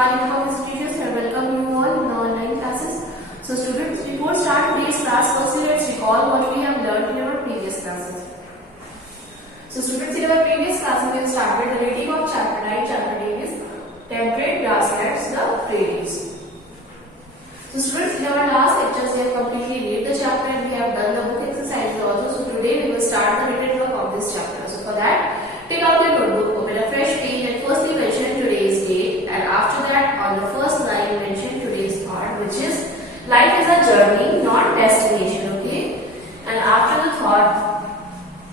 SHIVAJI from institutions and welcome you all in the online classes. So students, before start today's class, firstly let's recall what we have learned in our previous classes. So students, in our previous classes we have started the reading of chapter 9. Chapter name is Temperate Grasslands, the Prairies. So students, in our last lectures we have completely read the chapter and we have done the book exercises also. So today we will start the written work of this chapter. So for that, take out your notebook, open a fresh page and firstly mention today's date, and after that on the first line mention today's thought, which is life is a journey, not destination, okay? And after the thought,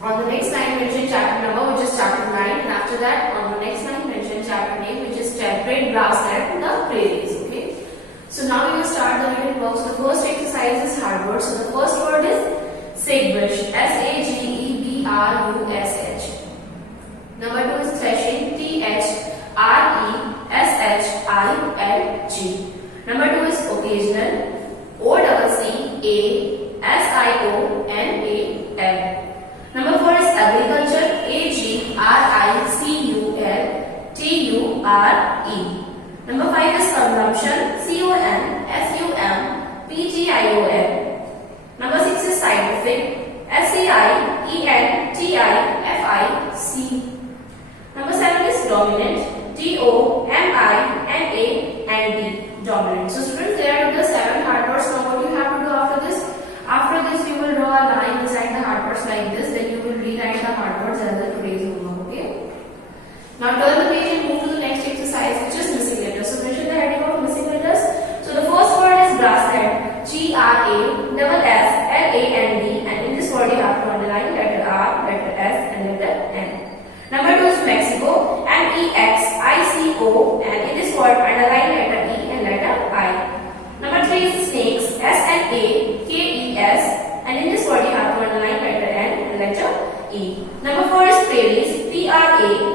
on the next line mention chapter number, which is chapter 9, and after that on the next line mention chapter name, which is Temperate Grassland, the Prairies, okay? So now we will start the written work. So the first exercise is hard word. So the first word is sagebrush, SAGEBRUSH. Number 2 is threshing, THRESHILG. Number 2 is occasional, OCCASIONAL. Number 4 is agriculture, AGRICULTURE. Number 5 is consumption, CONSUMPTION. Number 6 is scientific, SCIENTIFIC. Number 7 is dominant, DOMINAND. Dominant. So students, there are the 7 hard words. Now what you have to do after this? After this you will draw a line beside the hard words like this. Then you will rewrite the hard words as the today's homework. Okay. Now turn the page and move to the next exercise, which is missing letters. So mention the heading of missing letters. So the first word is grassland, GRASSLAND, and in this word you have to underline letter R, letter S, and letter N. Number 2 is Mexico, MEXICO, and in this word underline letter E and letter I. Number 3 is snakes, SNAKES, and in this word you have to underline letter N and letter E. Number 4 is prairies, PRAIRIES,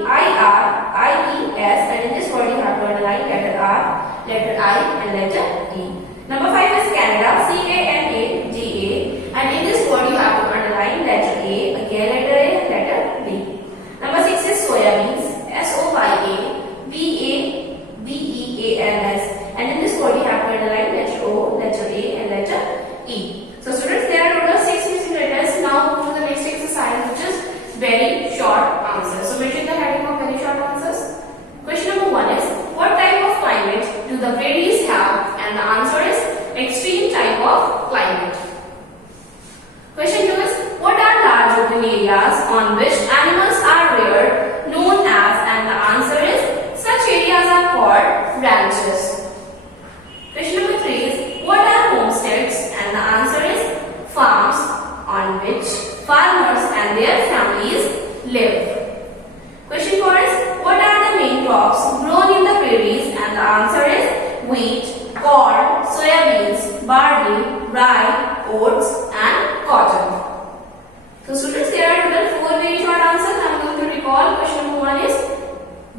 and in this word you have to underline letter R, letter I, and letter E. Number 5 is Canada, CANADA, and in this word you have to underline letter A, again letter A, and letter B. Number 6 is soyabeans, SOYABANS, and in this word you have to underline letter O, letter A, and letter E. So students, there are total 6 missing letters. Now move to the next exercise, which is very short answers. So mention the heading of very short answers. Question number 1 is, what type of climate do the prairies have? And the answer is extreme type of climate. Question 2 is, what are large open areas on which animals are reared known as? And the answer is, such areas are called ranches. Question number 3 is, what are homesteads? And the answer is, farms on which farmers and their families live. Question 4 is, what are the main crops grown in the prairies? And the answer is, wheat, corn, soybeans, barley, rye, oats, and cotton. So students, there are total 4 very short answers. I am going to recall. Question number 1 is,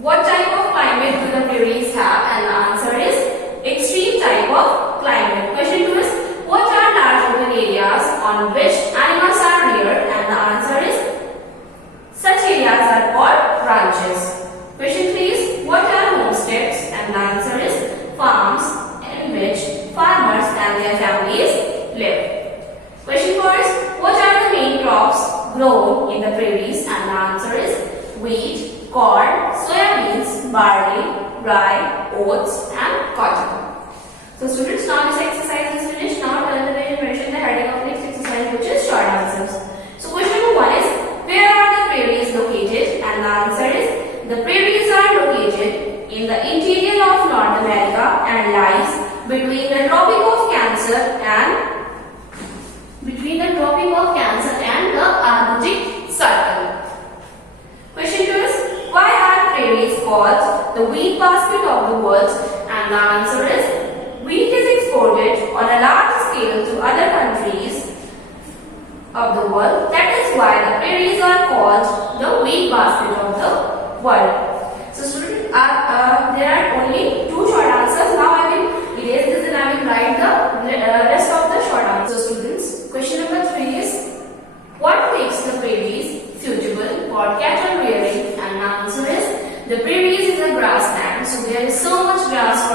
what type of climate do the prairies have? And the answer is, extreme type of climate. Question 2 is, what are large open areas on which animals are reared? And the answer is, such areas are called ranches. Question 3 is, what are homesteads? And the answer is, farms in which farmers and their families live. Question 4 is, what are the main crops grown in the prairies? And the answer is, wheat, corn, soybeans, barley, rye, oats, and cotton. So students, now this exercise is finished. Now turn the page and mention the heading of next exercise, which is short answers. So question number 1 is, where are the prairies located? And the answer is, the prairies are located in the interior of North America and lies between the Tropic of Cancer and the Arctic Circle. Question 2 is, why are prairies called the wheat basket of the world? And the answer is, wheat is exported on a large scale to other countries of the world. That is why the prairies are called the wheat basket of the world. So students, there are only 2 short answers. Now I will erase this and I will write the rest of the short answers. So students, question number 3 is, what makes the prairies suitable for cattle rearing? And the answer is, the prairies is a grassland, so there is so much grass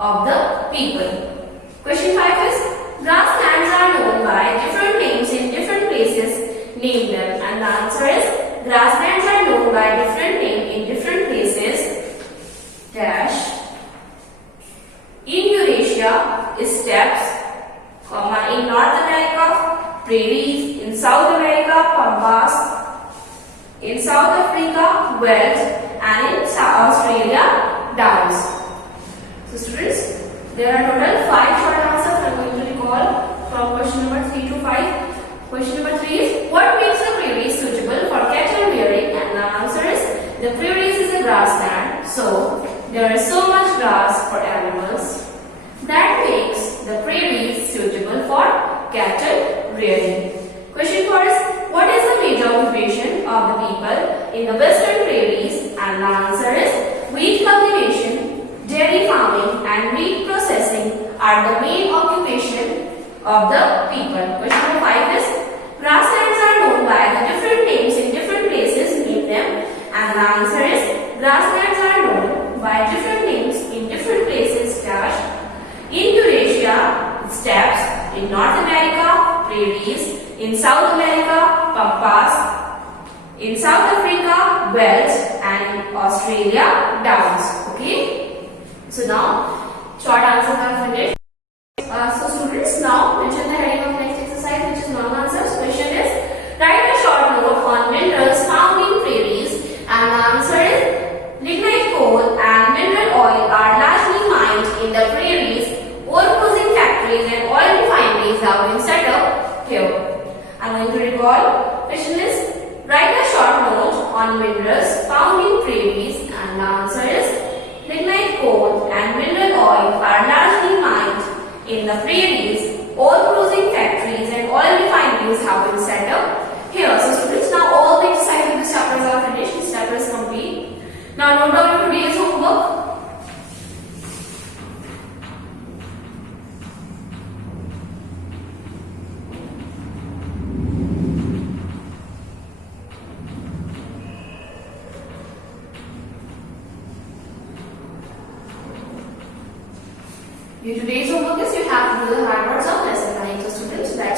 of the people. Question 5 is, grasslands are known by different names in different places. Name them. And the answer is, grasslands are known by different name in different places. Dash. In Eurasia is steppes, in North America, prairies, in South America, pampas, in South Africa, veldt, and in Australia, downs. So students, there are total 5 short answers I am going to recall from question number 3 to 5. Question number 3 is, what makes the prairies suitable for cattle rearing? And the answer is, the prairies is a grassland, so there is so much grass for animals that makes the prairies suitable for cattle rearing. Question 4 is, what is the major occupation of the people in the western prairies? And the answer is, wheat cultivation, dairy farming, and meat processing are the main occupation of the people. Question number 5 is, grasslands are known by the different names in different places. Name them. And the answer is, grasslands are known by different names in different places. Dash. In Eurasia, steppes, in North America, prairies, in South America, pampas, in South Africa, veldt, and in Australia, downs. Okay? So now, short answers are finished. So students, now mention the heading of next exercise, which is long answers. Question is, write a short note on minerals found in prairies. And the answer is, lignite coal and mineral oil are largely mined in the prairies. Ore processing factories and oil refineries have been set up here. I am going to recall. Question is, write a short note on minerals found in prairies. And the answer is, lignite coal and mineral oil are largely mined in the prairies. Ore processing factories and oil refineries have been set up here. So students, now all the exercises of this chapter are finished. This chapter is complete. Now note down today's homework. Today's homework is, you have to do the hard words of lesson 9. So students, that's